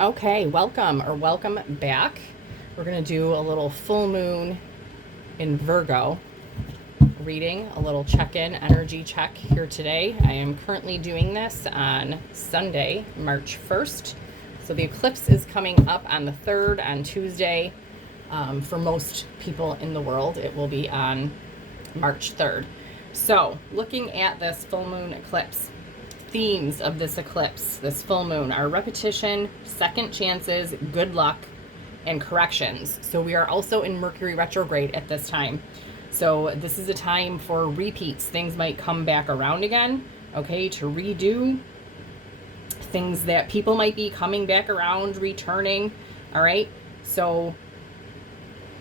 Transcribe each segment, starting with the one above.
Okay, welcome back. We're going to do a little full moon in Virgo reading, a little check-in, energy check here today. I am currently doing this on Sunday, March 1st. So the eclipse is coming up on the 3rd on Tuesday. For most people in the world, it will be on March 3rd. So looking at this full moon eclipse, themes of this eclipse, this full moon, are repetition, second chances, good luck, and corrections. So we are also in Mercury retrograde at this time. So this is a time for repeats. Things might come back around again, okay, to redo things that people might be coming back around, returning, all right? So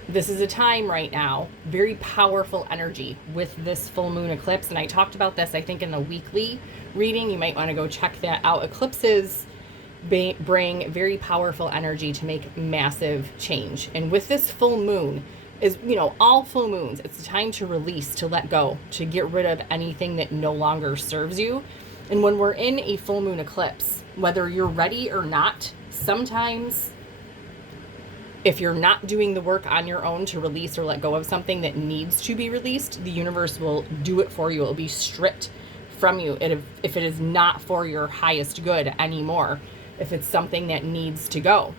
this is a time right now, very powerful energy with this full moon eclipse. And I talked about this, I think, in the weekly reading. You might want to go check that out. Eclipses bring very powerful energy to make massive change. And with this full moon, is, all full moons, it's a time to release, to let go, to get rid of anything that no longer serves you. And when we're in a full moon eclipse, whether you're ready or not, sometimes if you're not doing the work on your own to release or let go of something that needs to be released, the universe will do it for you. It will be stripped from you if it is not for your highest good anymore, if it's something that needs to go.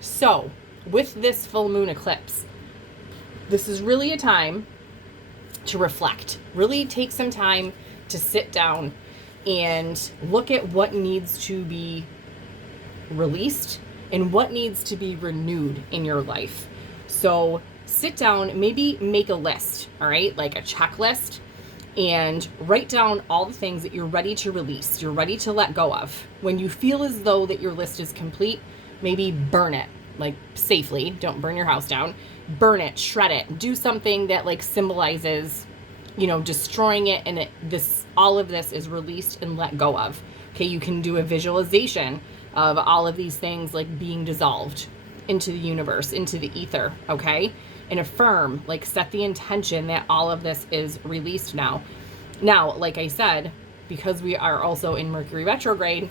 So with this full moon eclipse, this is really a time to reflect, really take some time to sit down and look at what needs to be released and what needs to be renewed in your life. So sit down, maybe make a list, all right, like a checklist, and write down all the things that you're ready to release, you're ready to let go of. When you feel as though that your list is complete, maybe burn it, like safely. Don't burn your house down. Burn it, shred it, do something that like symbolizes, destroying it, and all of this is released and let go of. Okay, you can do a visualization of all of these things like being dissolved into the universe, into the ether, okay? And affirm, like set the intention that all of this is released now. Now, like I said, because we are also in Mercury retrograde,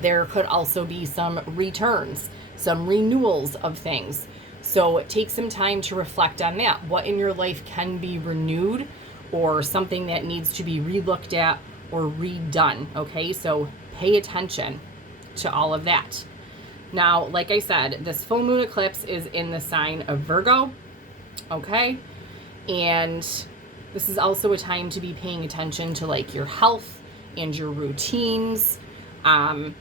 there could also be some returns, some renewals of things. So take some time to reflect on that. What in your life can be renewed, or something that needs to be relooked at or redone, okay? So pay attention to all of that. Now, like I said, this full moon eclipse is in the sign of Virgo, okay? And this is also a time to be paying attention to like your health and your routines, and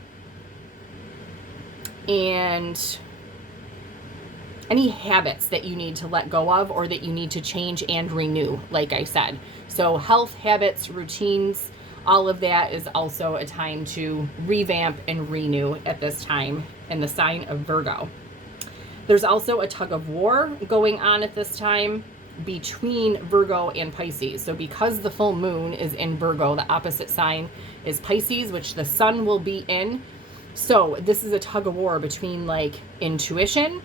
any habits that you need to let go of or that you need to change and renew, like I said. So health, habits, routines, all of that is also a time to revamp and renew at this time in the sign of Virgo. There's also a tug of war going on at this time between Virgo and Pisces. So because the full moon is in Virgo, the opposite sign is Pisces, which the sun will be in. So this is a tug of war between like intuition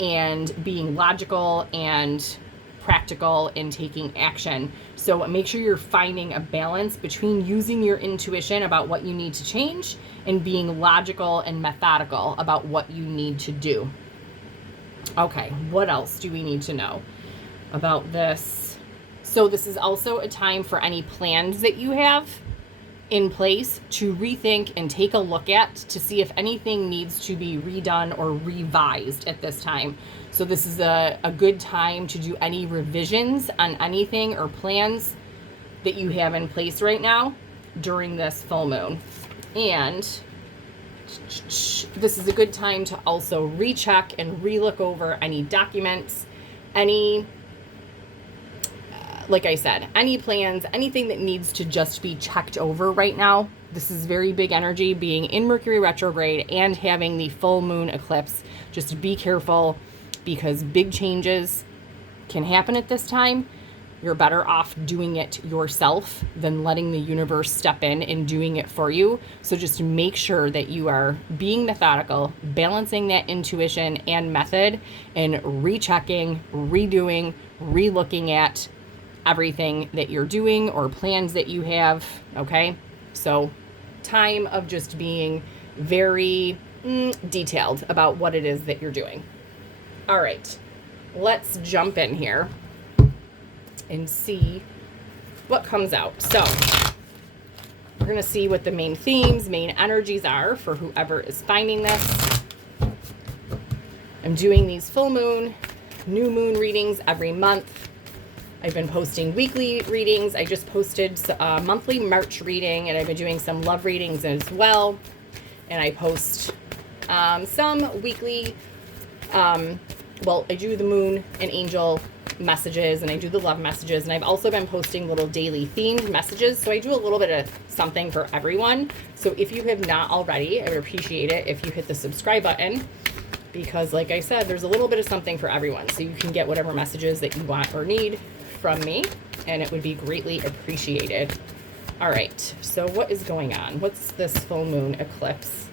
and being logical and practical in taking action. So make sure you're finding a balance between using your intuition about what you need to change and being logical and methodical about what you need to do. Okay, what else do we need to know about this? So this is also a time for any plans that you have in place to rethink and take a look at to see if anything needs to be redone or revised at this time. So this is a good time to do any revisions on anything or plans that you have in place right now during this full moon. And this is a good time to also recheck and relook over any documents, like I said, any plans, anything that needs to just be checked over right now. This is very big energy being in Mercury retrograde and having the full moon eclipse. Just be careful because big changes can happen at this time. You're better off doing it yourself than letting the universe step in and doing it for you. So just make sure that you are being methodical, balancing that intuition and method, and rechecking, redoing, relooking at everything that you're doing or plans that you have, okay? So time of just being very detailed about what it is that you're doing. All right, let's jump in here and see what comes out. So we're going to see what the main themes, main energies are for whoever is finding this. I'm doing these full moon, new moon readings every month. I've been posting weekly readings. I just posted a monthly March reading, and I've been doing some love readings as well. And I post some weekly, well, I do the moon and angel messages, and I do the love messages, and I've also been posting little daily themed messages. So I do a little bit of something for everyone. So if you have not already, I would appreciate it if you hit the subscribe button, because like I said, there's a little bit of something for everyone. So you can get whatever messages that you want or need from me, and it would be greatly appreciated. All right, so what is going on? What's this full moon eclipse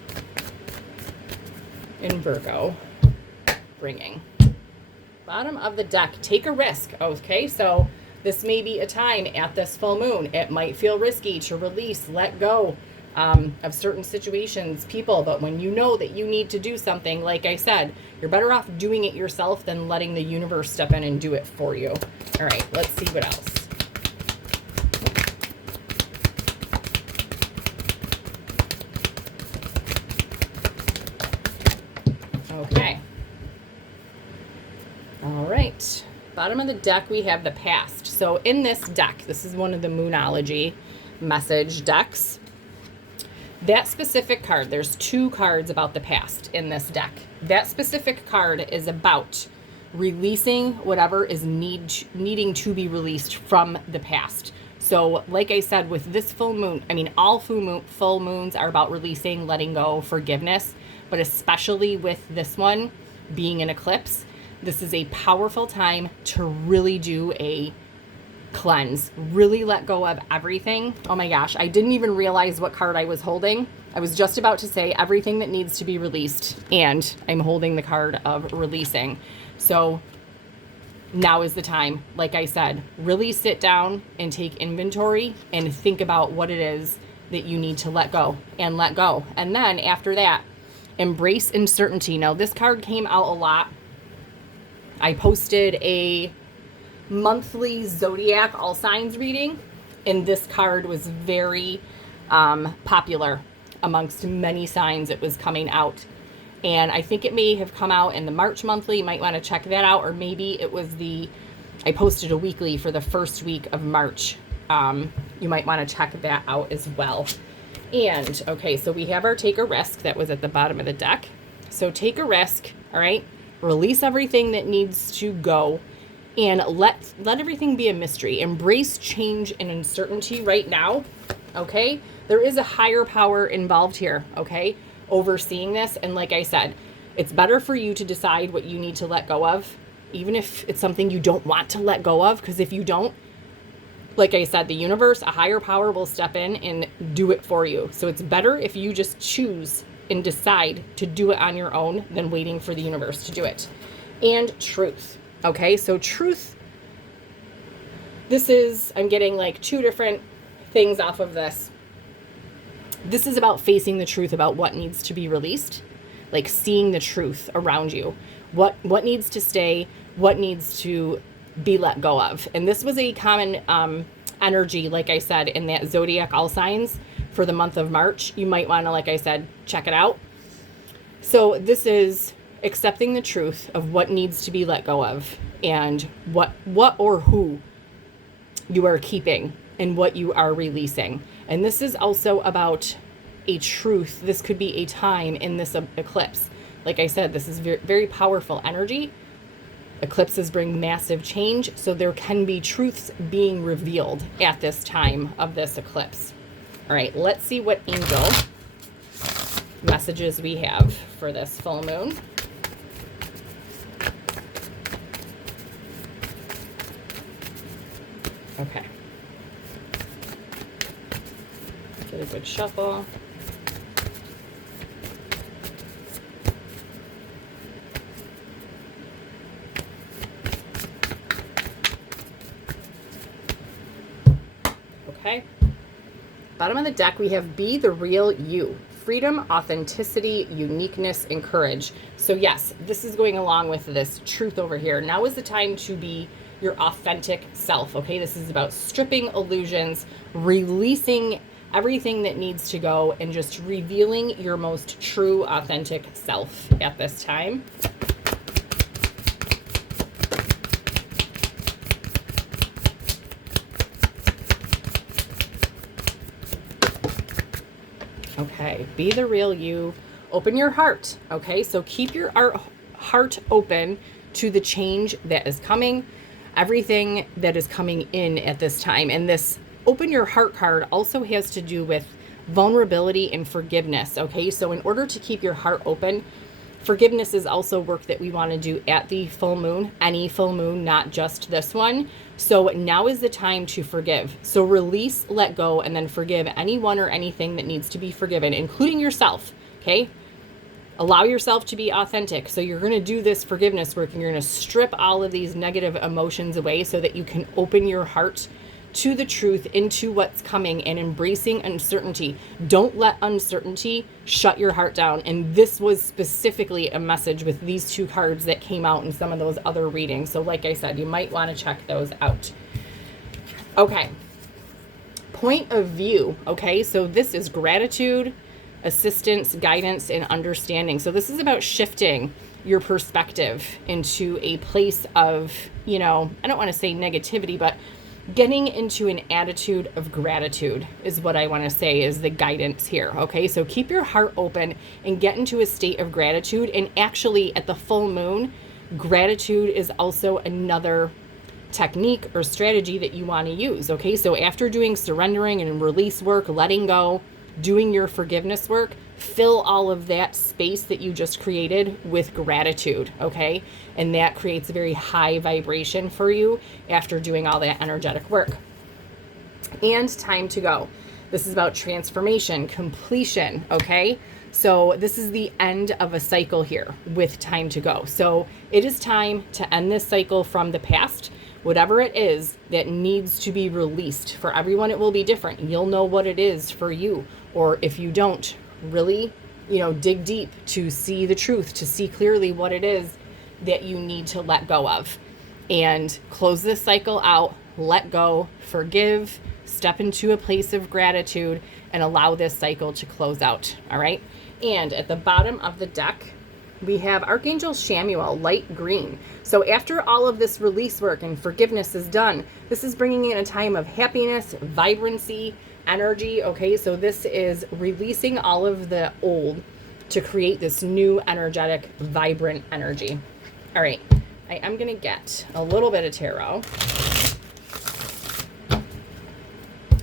in Virgo bringing? Bottom of the deck, take a risk. Okay, so this may be a time at this full moon. It might feel risky to release, let go of certain situations, people, but when you know that you need to do something, like I said, you're better off doing it yourself than letting the universe step in and do it for you. All right, let's see what else. Okay. All right. Bottom of the deck, we have the past. So in this deck, this is one of the Moonology message decks. That specific card, there's 2 cards about the past in this deck. That specific card is about releasing whatever is needing to be released from the past. So like I said, with this full moon, I mean, all full moons are about releasing, letting go, forgiveness, but especially with this one being an eclipse, this is a powerful time to really do a cleanse, really let go of everything. Oh my gosh, I didn't even realize what card I was holding. I was just about to say everything that needs to be released, and I'm holding the card of releasing. So now is the time, like I said, really sit down and take inventory and think about what it is that you need to let go and let go. And then after that, embrace uncertainty. Now this card came out a lot. I posted a monthly zodiac all signs reading, and this card was very popular amongst many signs. It was coming out, and I think it may have come out in the March monthly. You might want to check that out, or maybe it was I posted a weekly for the first week of March. You might want to check that out as well. And okay, so we have our take a risk that was at the bottom of the deck. So take a risk. All right, release everything that needs to go, and let everything be a mystery. Embrace change and uncertainty right now, okay? There is a higher power involved here, okay, overseeing this. And like I said, it's better for you to decide what you need to let go of, even if it's something you don't want to let go of, because if you don't, like I said, the universe, a higher power will step in and do it for you. So it's better if you just choose and decide to do it on your own than waiting for the universe to do it. And truth. Okay, so truth, I'm getting like 2 different things off of this. This is about facing the truth about what needs to be released, like seeing the truth around you. What needs to stay, what needs to be let go of. And this was a common energy, like I said, in that zodiac all signs for the month of March. You might want to, like I said, check it out. So this is accepting the truth of what needs to be let go of, and what or who you are keeping and what you are releasing. And this is also about a truth. This could be a time in this eclipse. Like I said, this is very, very powerful energy. Eclipses bring massive change, so there can be truths being revealed at this time of this eclipse. All right, let's see what angel messages we have for this full moon. Okay. Get a good shuffle. Okay. Bottom of the deck, we have Be the Real You. freedom, authenticity, uniqueness, and courage. So yes, this is going along with this truth over here. Now is the time to be your authentic self, okay? This is about stripping illusions, releasing everything that needs to go, and just revealing your most true, authentic self at this time. Okay, be the real you. Open your heart, okay? So keep your heart open to the change that is coming, everything that is coming in at this time. And this open your heart card also has to do with vulnerability and forgiveness, okay? So in order to keep your heart open, forgiveness is also work that we want to do at the full moon, any full moon, not just this one. So now is the time to forgive. So release, let go, and then forgive anyone or anything that needs to be forgiven, including yourself, okay? Allow yourself to be authentic. So you're going to do this forgiveness work, and you're going to strip all of these negative emotions away so that you can open your heart to the truth, into what's coming, and embracing uncertainty. Don't let uncertainty shut your heart down. And this was specifically a message with these two cards that came out in some of those other readings. So like I said, you might want to check those out. Okay. Point of view. Okay. So this is gratitude, assistance, guidance, and understanding. So this is about shifting your perspective into a place of, I don't want to say negativity, but getting into an attitude of gratitude is what I want to say is the guidance here. Okay, so keep your heart open and get into a state of gratitude. And actually at the full moon, gratitude is also another technique or strategy that you want to use. Okay, so after doing surrendering and release work, letting go, doing your forgiveness work, fill all of that space that you just created with gratitude, okay? And that creates a very high vibration for you after doing all that energetic work. And time to go. This is about transformation, completion, okay? So this is the end of a cycle here with time to go. So it is time to end this cycle from the past, whatever it is that needs to be released. For everyone, it will be different. You'll know what it is for you. Or if you don't, really, dig deep to see the truth, to see clearly what it is that you need to let go of. And close this cycle out, let go, forgive, step into a place of gratitude, and allow this cycle to close out, all right? And at the bottom of the deck, we have Archangel Chamuel, light green. So after all of this release work and forgiveness is done, this is bringing in a time of happiness, vibrancy, energy, okay? So this is releasing all of the old to create this new energetic, vibrant energy. All right, I am going to get a little bit of tarot.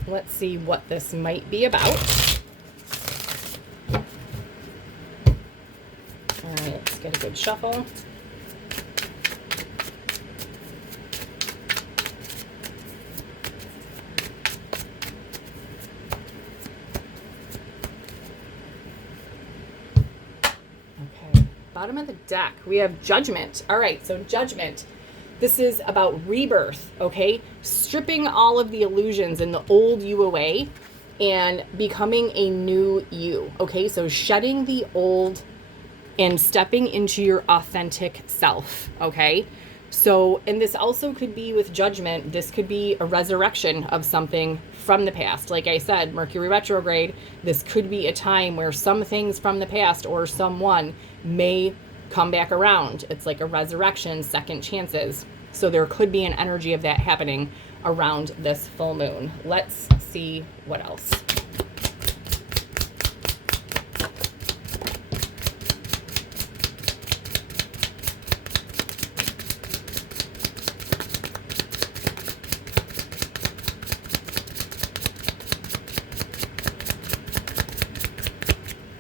Let's see what this might be about. All right, let's get a good shuffle. Bottom of the deck, we have Judgment. All right, so Judgment. This is about rebirth, okay? Stripping all of the illusions and the old you away and becoming a new you, okay? So shedding the old and stepping into your authentic self, okay? So, and this also could be with Judgment, this could be a resurrection of something from the past. Like I said, Mercury retrograde, this could be a time where some things from the past or someone may come back around. It's like a resurrection, second chances. So there could be an energy of that happening around this full moon. Let's see what else.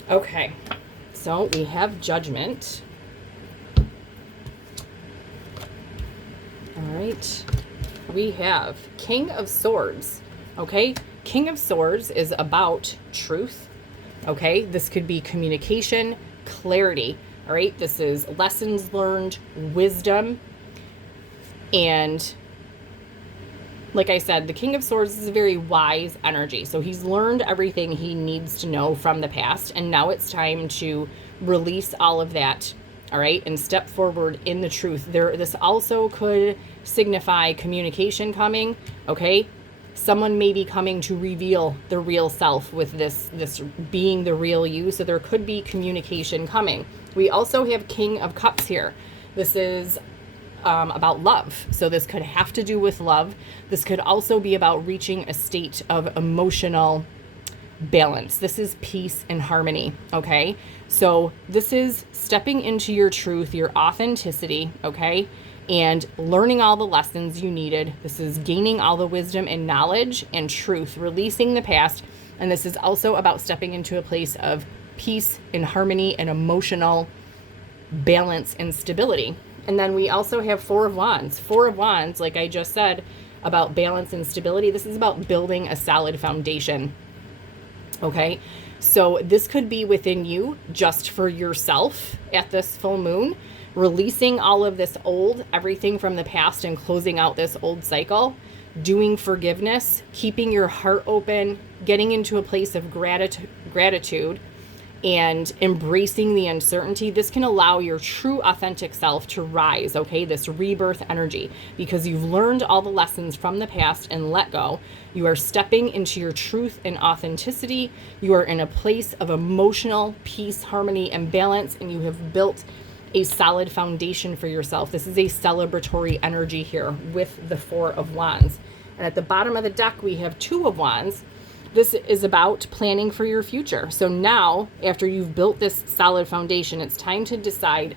Okay, so we have Judgment. All right, we have King of Swords, okay? King of Swords is about truth, okay? This could be communication, clarity, all right? This is lessons learned, wisdom, and like I said, the King of Swords is a very wise energy. So he's learned everything he needs to know from the past. And now it's time to release all of that. All right. And step forward in the truth. This also could signify communication coming. Okay. Someone may be coming to reveal the real self with this being the real you. So there could be communication coming. We also have King of Cups here. This is about love. So this could have to do with love. This could also be about reaching a state of emotional balance. This is peace and harmony. Okay. So this is stepping into your truth, your authenticity. Okay. And learning all the lessons you needed. This is gaining all the wisdom and knowledge and truth, releasing the past. And this is also about stepping into a place of peace and harmony and emotional balance and stability. And then we also have Four of Wands. Four of Wands, like I just said, about balance and stability. This is about building a solid foundation. Okay, so this could be within you just for yourself at this full moon, releasing all of this old, everything from the past and closing out this old cycle, doing forgiveness, keeping your heart open, getting into a place of gratitude, and embracing the uncertainty. This can allow your true authentic self to rise, okay? This rebirth energy, because you've learned all the lessons from the past and let go. You are stepping into your truth and authenticity. You are in a place of emotional peace, harmony, and balance, and you have built a solid foundation for yourself. This is a celebratory energy here with the Four of Wands. And at the bottom of the deck, we have Two of Wands. This is about planning for your future. So now, after you've built this solid foundation, it's time to decide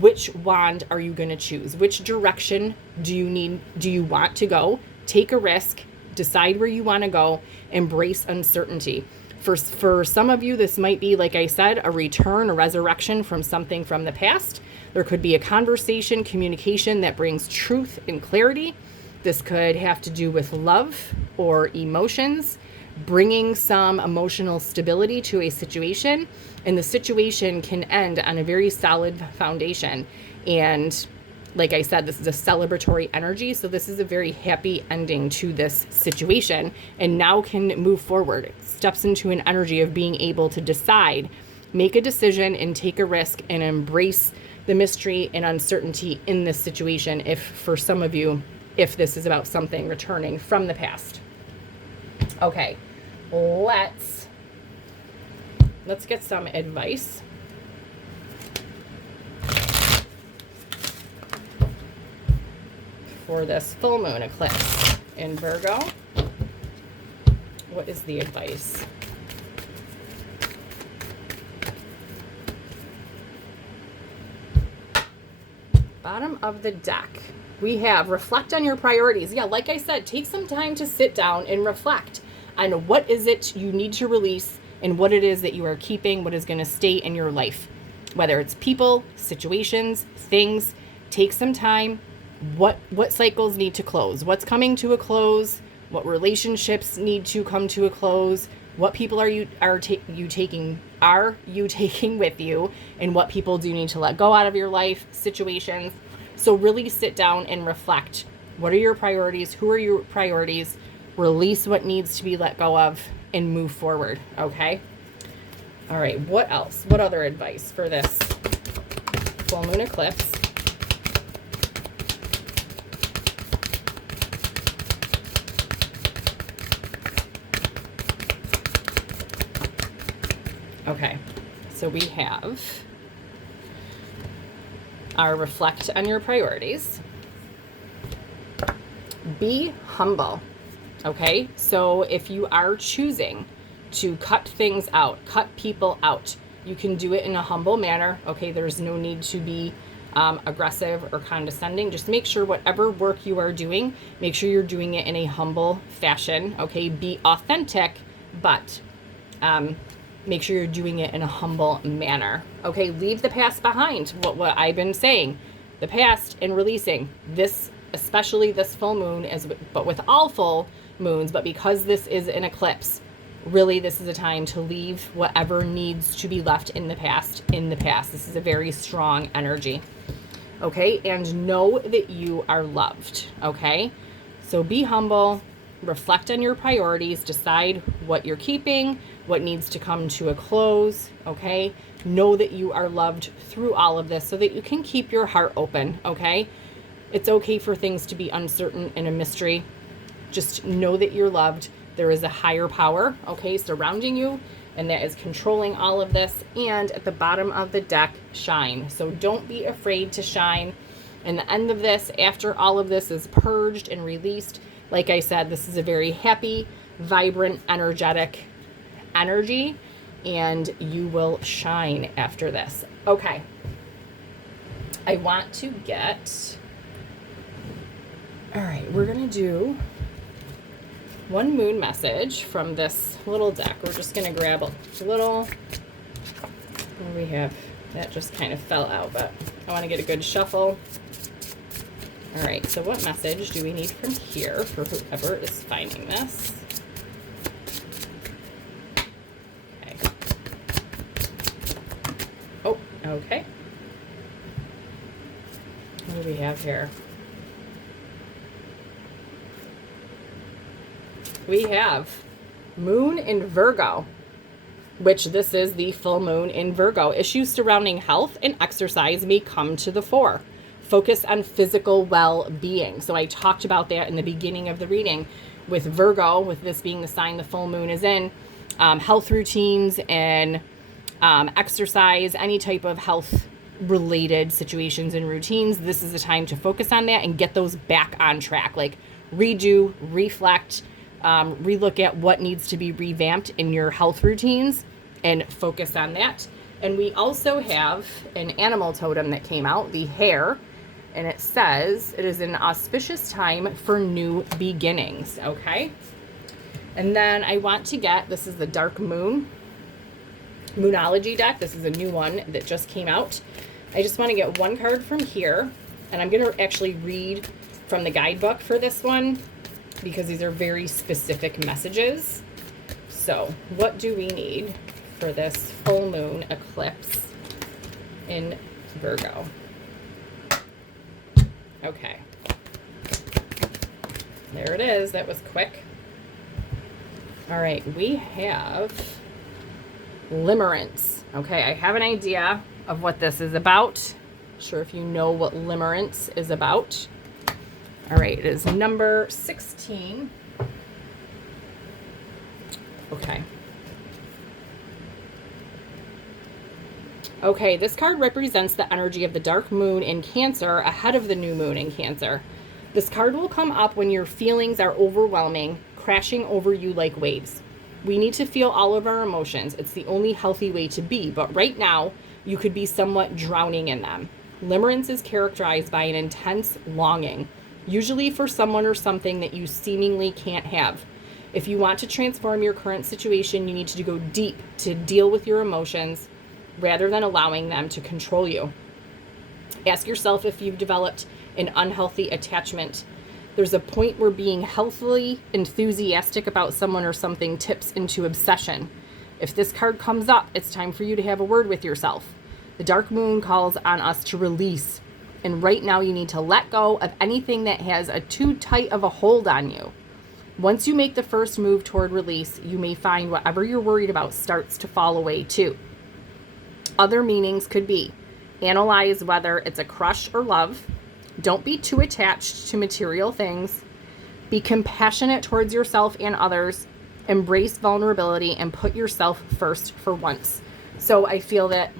which wand are you going to choose? Which direction do you want to go? Take a risk, decide where you want to go, embrace uncertainty. For some of you, this might be, like I said, a return, a resurrection from something from the past. There could be a conversation, communication that brings truth and clarity. This could have to do with love or emotions, bringing some emotional stability to a situation, and the situation can end on a very solid foundation. And like I said, this is a celebratory energy, so this is a very happy ending to this situation, and now can move forward. It steps into an energy of being able to decide, make a decision, and take a risk, and embrace the mystery and uncertainty in this situation. If for some of you, if this is about something returning from the past. Okay, let's get some advice. For this full moon eclipse in Virgo. What is the advice? Bottom of the deck, we have reflect on your priorities. Yeah, like I said, take some time to sit down and reflect on what is it you need to release and what it is that you are keeping, what is going to stay in your life. Whether it's people, situations, things, take some time. What cycles need to close? What's coming to a close? What relationships need to come to a close? What people are you taking with you, and what people do need to let go out of your life, situations. So really sit down and reflect. What are your priorities? Who are your priorities? Release what needs to be let go of and move forward. Okay. All right. What else? What other advice for this full moon eclipse? Okay, so we have our reflect on your priorities. Be humble. Okay, so if you are choosing to cut things out, cut people out, you can do it in a humble manner. Okay, there's no need to be aggressive or condescending. Just make sure whatever work you are doing, make sure you're doing it in a humble fashion. Okay, be authentic, but make sure you're doing it in a humble manner. Okay, leave the past behind. What I've been saying, the past and releasing this, especially this full moon, but with all full moons, but because this is an eclipse, really this is a time to leave whatever needs to be left in the past in the past. This is a very strong energy. Okay, and know that you are loved. Okay, So be humble, reflect on your priorities, decide what you're keeping, what needs to come to a close, okay? Know that you are loved through all of this so that you can keep your heart open, okay? It's okay for things to be uncertain and a mystery. Just know that you're loved. There is a higher power, okay, surrounding you, and that is controlling all of this. And at the bottom of the deck, shine. So don't be afraid to shine. And the end of this, after all of this is purged and released, like I said, this is a very happy, vibrant, energetic energy, and you will shine after this. Okay. I want to get... All right, we're going to do one moon message from this little deck. We're just going to grab a little, what do we have? That just kind of fell out, but I want to get a good shuffle. All right, so what message do we need from here for whoever is finding this? Okay. Oh, okay. What do we have here? We have Moon in Virgo, which this is the full moon in Virgo. Issues surrounding health and exercise may come to the fore. Focus on physical well-being. So I talked about that in the beginning of the reading with Virgo, with this being the sign the full moon is in. Health routines and exercise, any type of health related situations and routines. This is the time to focus on that and get those back on track. Like redo, reflect, relook at what needs to be revamped in your health routines and focus on that. And we also have an animal totem that came out, the hare, and it says it is an auspicious time for new beginnings, okay? And then I want to get, this is the Dark Moon Moonology deck. This is a new one that just came out. I just want to get one card from here, and I'm going to actually read from the guidebook for this one, because these are very specific messages. So what do we need for this full moon eclipse in Virgo? Okay. There it is. That was quick. All right. We have limerence. Okay. I have an idea of what this is about. Not sure if you know what limerence is about. All right, it is number 16. Okay. Okay, this card represents the energy of the dark moon in Cancer ahead of the new moon in Cancer. This card will come up when your feelings are overwhelming, crashing over you like waves. We need to feel all of our emotions. It's the only healthy way to be, but right now, you could be somewhat drowning in them. Limerence is characterized by an intense longing, usually for someone or something that you seemingly can't have. If you want to transform your current situation, you need to go deep to deal with your emotions rather than allowing them to control you. Ask yourself if you've developed an unhealthy attachment. There's a point where being healthily enthusiastic about someone or something tips into obsession. If this card comes up, it's time for you to have a word with yourself. The dark moon calls on us to release. And right now you need to let go of anything that has a too tight of a hold on you. Once you make the first move toward release, you may find whatever you're worried about starts to fall away too. Other meanings could be: analyze whether it's a crush or love. Don't be too attached to material things. Be compassionate towards yourself and others. Embrace vulnerability and put yourself first for once. So I feel that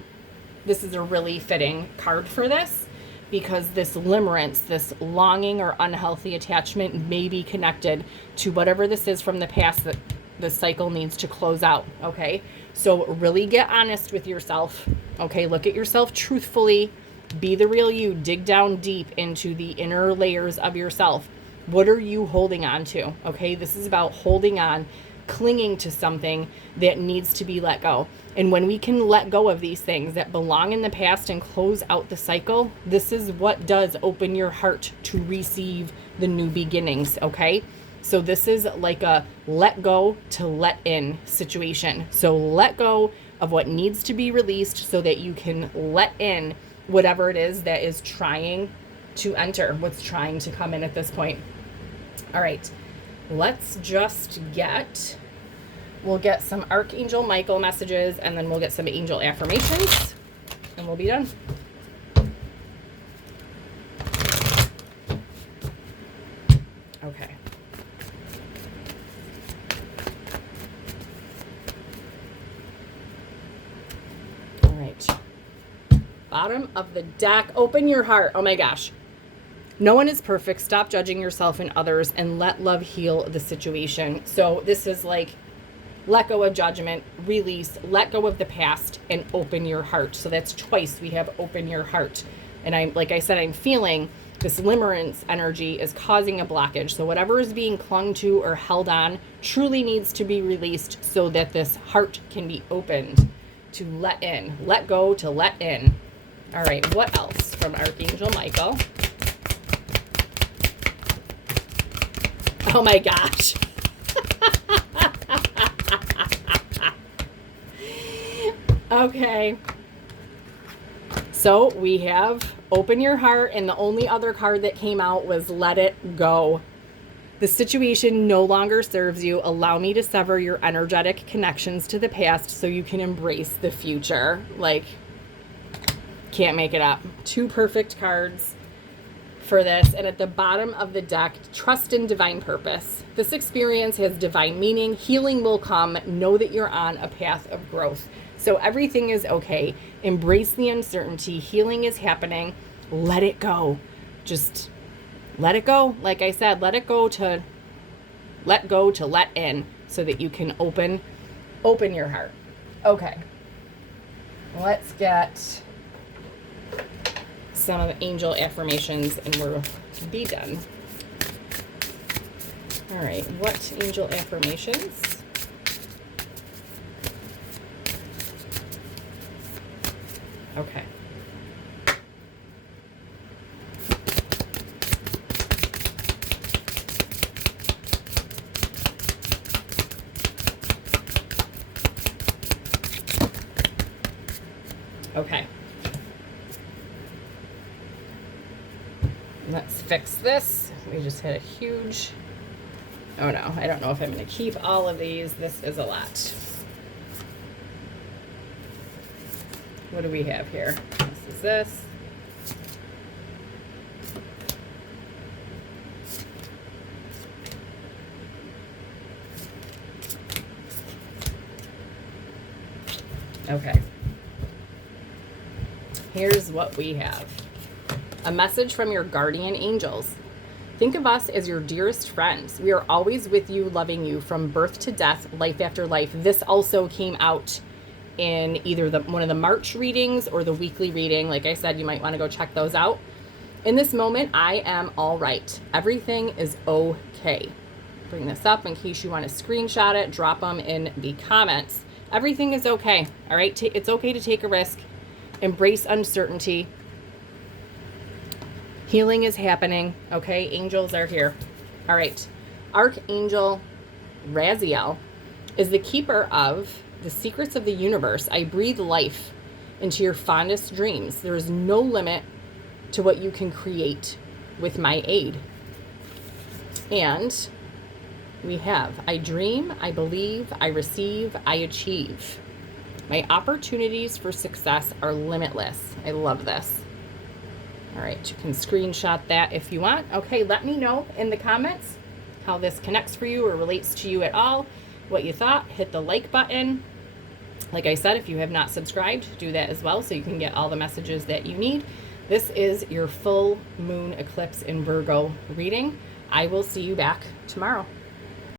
this is a really fitting card for this, because this limerence, this longing or unhealthy attachment may be connected to whatever this is from the past that the cycle needs to close out, okay? So really get honest with yourself, okay? Look at yourself truthfully. Be the real you. Dig down deep into the inner layers of yourself. What are you holding on to, okay? This is about holding on, clinging to something that needs to be let go. And when we can let go of these things that belong in the past and close out the cycle, this is what does open your heart to receive the new beginnings, okay? So this is like a let go to let in situation. So let go of what needs to be released so that you can let in whatever it is that is trying to enter, what's trying to come in at this point. All right, let's just we'll get some Archangel Michael messages, and then we'll get some angel affirmations, and we'll be done. Okay. All right. Bottom of the deck. Open your heart. Oh my gosh. No one is perfect. Stop judging yourself and others and let love heal the situation. So this is like, let go of judgment, release, let go of the past, and open your heart. So that's twice we have open your heart. And I'm, like I said, I'm feeling this limerence energy is causing a blockage. So whatever is being clung to or held on truly needs to be released so that this heart can be opened to let in, let go to let in. All right, what else from Archangel Michael? Oh my gosh. Okay. So we have open your heart, and the only other card that came out was let it go. The situation no longer serves you. Allow me to sever your energetic connections to the past so you can embrace the future. Like, can't make it up. Two perfect cards for this. And at the bottom of the deck, trust in divine purpose. This experience has divine meaning. Healing will come. Know that you're on a path of growth. So everything is okay. Embrace the uncertainty. Healing is happening. Let it go. Just let it go. Like I said, let go to let in so that you can open your heart. Okay. Let's get some of the angel affirmations and we'll be done. All right, what angel affirmations? Okay. Okay. Let's fix this. We just had a huge, oh no, I don't know if I'm going to keep all of these. This is a lot. What do we have here? This is this. Okay. Here's what we have. A message from your guardian angels. Think of us as your dearest friends. We are always with you, loving you from birth to death, life after life. This also came out in either one of the March readings or the weekly reading. Like I said, you might want to go check those out. In this moment, I am all right. Everything is okay. Bring this up in case you want to screenshot it, drop them in the comments. Everything is okay. All right. It's okay to take a risk. Embrace uncertainty. Healing is happening. Okay. Angels are here. All right. Archangel Raziel is the keeper of the secrets of the universe. I breathe life into your fondest dreams. There is no limit to what you can create with my aid. And we have, I dream, I believe, I receive, I achieve. My opportunities for success are limitless. I love this. All right, you can screenshot that if you want. Okay, let me know in the comments how this connects for you or relates to you at all, what you thought. Hit the like button. Like I said, if you have not subscribed, do that as well so you can get all the messages that you need. This is your full moon eclipse in Virgo reading. I will see you back tomorrow.